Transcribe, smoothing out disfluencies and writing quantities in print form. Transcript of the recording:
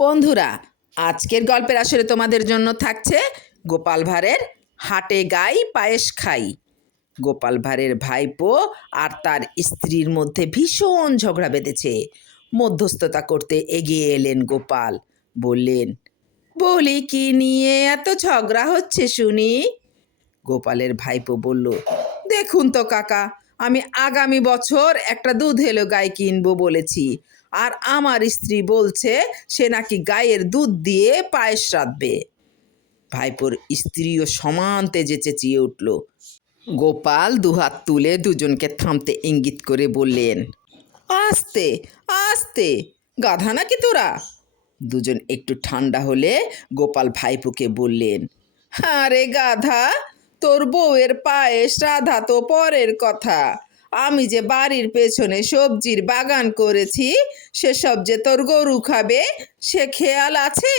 বন্ধুরা, আজকের গল্পের আসরে তোমাদের জন্য থাকছে গোপাল ভাঁড়ের হাটে গাই পায়েস খাই। গোপাল ভাঁড়ের ভাইপো আর তার স্ত্রীর মধ্যে ভীষণ ঝগড়া বেঁধেছে। মধ্যস্থতা করতে এগিয়ে এলেন গোপাল। বললেন, বলি কি নিয়ে এত ঝগড়া হচ্ছে শুনি? গোপালের ভাইপো বলল, দেখুন তো কাকা, আমি আগামী বছর একটা দুধেলো গাই কিনবো বলেছি, আর আমার স্ত্রী বলছে সে নাকি গায়ের দুধ দিয়ে পায়েস রাঁধবে। ভাইপোর স্ত্রীও সমান তেজে চেঁচিয়ে উঠল। গোপাল দুহাত তুলে দুজনকে থামতে ইঙ্গিত করে বললেন, আস্তে আস্তে, গাধা নাকি তোরা? দুজন একটু ঠান্ডা হলে গোপাল ভাইপোকে বললেন, আরে গাধা, তোর বউয়ের পায়েস রাধা তো পরের কথা। আমি যে বাড়ির পেছনে সবজির বাগান করেছি, সেসব যে তোর গরু খাবে সে খেয়াল আছে?